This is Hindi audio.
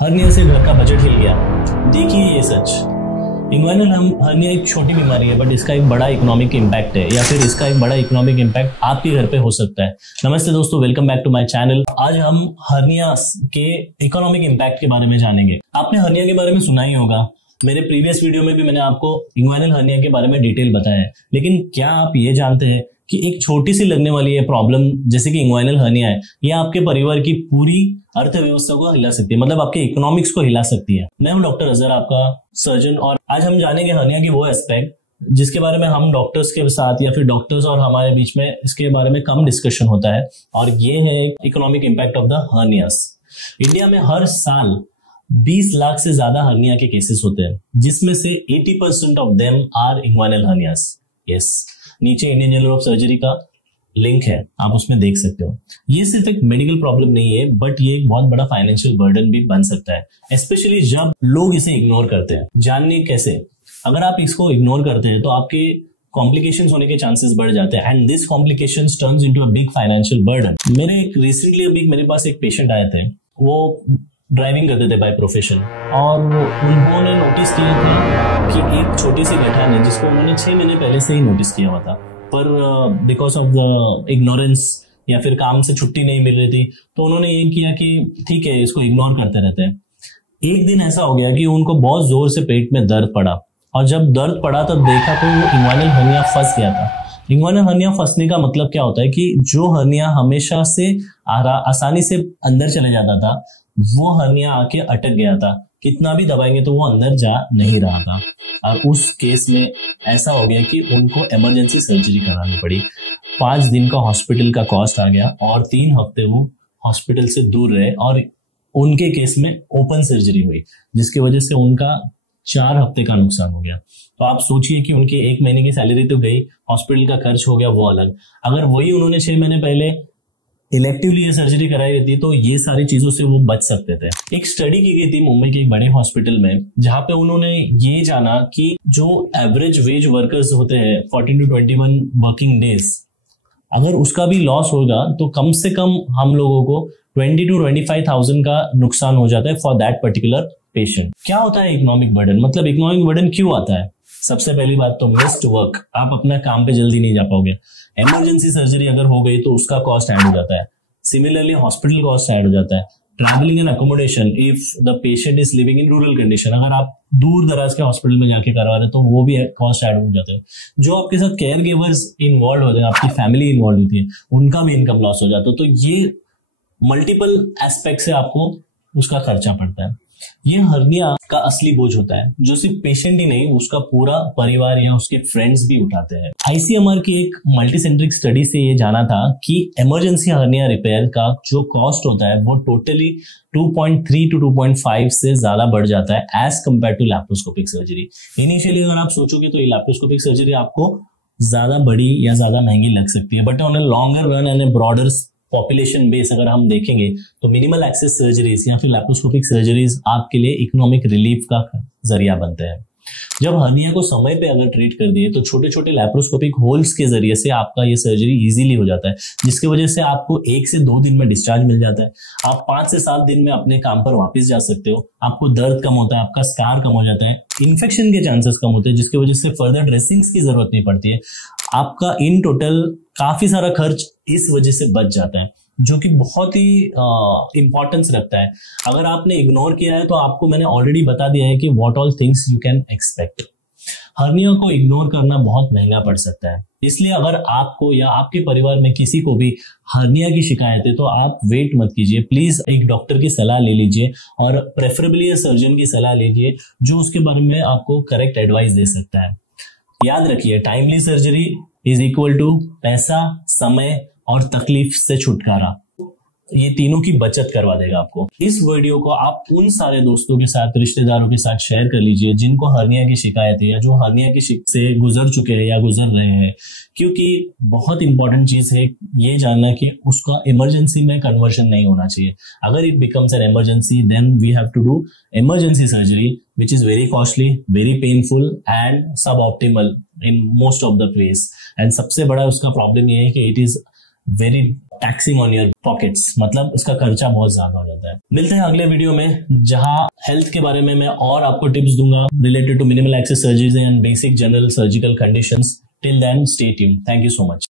हर्निया से घर का बजट हिल गया। देखिए ये सच। इंग्वाइनल हर्निया एक छोटी बीमारी है, बट इसका एक बड़ा इकोनॉमिक इम्पैक्ट है, या फिर इसका एक बड़ा इकोनॉमिक इम्पैक्ट आपके घर पे हो सकता है। नमस्ते दोस्तों, welcome back to my channel. आज हम हर्निया के इकोनॉमिक इम्पैक्ट के बारे में जानेंगे। आपने हर्निया के बारे में सुना ही होगा, मेरे प्रीवियस वीडियो में भी मैंने आपको इंग्वाइनल हर्निया के बारे में डिटेल बताया है। लेकिन क्या आप ये जानते हैं कि एक छोटी सी लगने वाली ये प्रॉब्लम जैसे कि इंग्वाइनल हर्निया है, ये आपके परिवार की पूरी अर्थव्यवस्था को हिला सकती है, मतलब आपके इकोनॉमिक्स को हिला सकती है। मैं हूं डॉक्टर अजहर, आपका सर्जन, और आज हम जानेंगे हर्निया की वो एस्पेक्ट जिसके बारे में हम डॉक्टर्स के साथ या फिर डॉक्टर्स और हमारे बीच में इसके बारे में कम डिस्कशन होता है, और ये है economic impact of the hernias. India में हर साल 20 लाख से ज्यादा हर्निया के केसेस होते हैं, जिसमें से 80% of them are inguinal hernias. Yes, नीचे इंडियन जर्नल ऑफ सर्जरी का लिंक है, आप उसमें देख सकते हो। ये सिर्फ एक मेडिकल प्रॉब्लम नहीं है, बट ये एक बहुत बड़ा फाइनेंशियल बर्डन भी बन सकता है, स्पेशली जब लोग इसे इग्नोर करते हैं। जानने कैसे? अगर आप इसको इग्नोर करते हैं तो आपके कॉम्प्लिकेशंस होने के चांसेस बढ़ जाते हैं, and this complications turns into a big financial burden. मेरे पास एक पेशेंट आए थे, वो ड्राइविंग करते थे बाय प्रोफेशन, और उन्होंने नोटिस किया था कि एक छोटी सी गठान है जिसको उन्होंने 6 महीने पहले से ही नोटिस किया हुआ था, पर बिकॉज ऑफ द इग्नोरेंस या फिर काम से छुट्टी नहीं मिल रही थी, तो उन्होंने ये किया कि ठीक है, इसको इग्नोर करते रहते हैं। एक दिन ऐसा हो गया कि उनको बहुत जोर से पेट में दर्द पड़ा, और जब दर्द पड़ा तब देखा तो इंग्वाइनल हर्निया फंस गया था। इंग्वाइनल हर्निया फंसने का मतलब क्या होता है कि जो हर्निया हमेशा से आसानी से अंदर चले जाता था, वो हर्निया आके अटक गया था। कितना भी दबाएंगे तो वो अंदर जा नहीं रहा था, और उस केस में ऐसा हो गया कि उनको इमरजेंसी सर्जरी करानी पड़ी। 5 दिन का हॉस्पिटल का कॉस्ट आ गया, और 3 हफ्ते वो हॉस्पिटल से दूर रहे, और उनके केस में ओपन सर्जरी हुई, जिसकी वजह से उनका 4 हफ्ते का नुकसान हो गया। तो आप सोचिए कि उनकी 1 महीने की सैलरी तो गई, हॉस्पिटल का खर्च हो गया वो अलग। अगर वही उन्होंने 6 महीने पहले इलेक्टिवली ये सर्जरी कराई रहती तो ये सारी चीजों से वो बच सकते थे। एक स्टडी की गई थी मुंबई के एक बड़े हॉस्पिटल में, जहां पे उन्होंने ये जाना कि जो एवरेज वेज वर्कर्स होते हैं 14 to 21 वर्किंग डेज, अगर उसका भी लॉस होगा तो कम से कम हम लोगों को 20 to 25,000 का नुकसान हो जाता है फॉर दैट पर्टिकुलर पेशेंट। क्या होता है इकोनॉमिक बर्डन? मतलब इकोनॉमिक बर्डन क्यों आता है? सबसे पहली बात तो मिस्ड वर्क, आप अपना काम पे जल्दी नहीं जा पाओगे। इमरजेंसी सर्जरी अगर हो गई तो उसका कॉस्ट ऐड हो जाता है। सिमिलरली हॉस्पिटल कॉस्ट ऐड हो जाता है। Travelling and accommodation if the patient is living in rural condition, अगर आप दूर दराज के हॉस्पिटल में जाके करवा रहे तो वो भी कॉस्ट ऐड हो जाते हैं। जो आपके साथ केयर गिवर्स इन्वॉल्व होते हैं, आपकी फैमिली इन्वॉल्व होती है, उनका भी इनकम लॉस हो जाता है। तो ये मल्टीपल एस्पेक्ट से आपको उसका खर्चा पड़ता है। ये हर्निया का असली बोझ होता है, जो सिर्फ पेशेंट ही नहीं, उसका पूरा परिवार या उसके फ्रेंड्स भी उठाते हैं। आईसीएमआर की एक मल्टीसेंट्रिक स्टडी से ये जाना था कि इमरजेंसी हर्निया रिपेयर का जो कॉस्ट होता है वो टोटली 2.3 to 2.5 से ज्यादा बढ़ जाता है as compare to laparoscopic surgery. Initially अगर आप सोचोगे तो ये लैप्रोस्कोपिक सर्जरी आपको ज्यादा बड़ी या ज्यादा महंगी लग सकती है, but on a longer run and A broader population base अगर हम देखेंगे तो मिनिमल एक्सेस सर्जरीज या फिर लैप्रोस्कोपिक सर्जरीज आपके लिए इकोनॉमिक रिलीफ का जरिया बनते हैं। जब हर्निया को समय पे अगर ट्रीट कर दिए तो छोटे छोटे लैप्रोस्कोपिक होल्स के जरिए से आपका ये सर्जरी इजीली हो जाता है, जिसकी वजह से आपको 1 से 2 दिन में डिस्चार्ज मिल जाता है। आप 5 से 7 दिन में अपने काम पर वापस जा सकते हो। आपको दर्द कम होता है, आपका स्कार कम हो जाता है, इन्फेक्शन के चांसेस कम होते हैं, जिसकी वजह से फर्दर ड्रेसिंग्स की जरूरत नहीं पड़ती है। आपका इन टोटल काफी सारा खर्च इस वजह से बच जाता है, जो कि बहुत ही इंपॉर्टेंस रखता है। अगर आपने इग्नोर किया है तो आपको मैंने ऑलरेडी बता दिया है कि what all things you can expect. Hernia को इग्नोर करना बहुत महंगा पड़ सकता है, इसलिए अगर आपको या आपके परिवार में किसी को भी हर्निया की शिकायत है तो आप वेट मत कीजिए, प्लीज एक डॉक्टर की सलाह ले लीजिए, और प्रेफरेबली सर्जन की सलाह लीजिए जो उसके बारे में आपको करेक्ट एडवाइस दे सकता है। याद रखिए, timely surgery is equal to पैसा, समय और तकलीफ से छुटकारा। ये तीनों की बचत करवा देगा आपको। इस वीडियो को आप उन सारे दोस्तों के साथ, रिश्तेदारों के साथ शेयर कर लीजिए जिनको हर्निया की शिकायत है या जो हर्निया की से गुजर चुके हैं या गुजर रहे हैं, क्योंकि बहुत इंपॉर्टेंट चीज है ये जानना कि उसका इमरजेंसी में कन्वर्जन नहीं होना चाहिए। अगर it becomes an emergency then we have to do emergency surgery which is very costly, very painful and suboptimal in most of the ways. And सबसे बड़ा उसका प्रॉब्लम ये है कि it is very taxing on your pockets, मतलब उसका खर्चा बहुत ज्यादा हो जाता है। मिलते हैं अगले वीडियो में, जहां हेल्थ के बारे में मैं और आपको टिप्स दूंगा related to minimal access surgeries and basic general surgical conditions. Till then stay tuned. Thank you so much.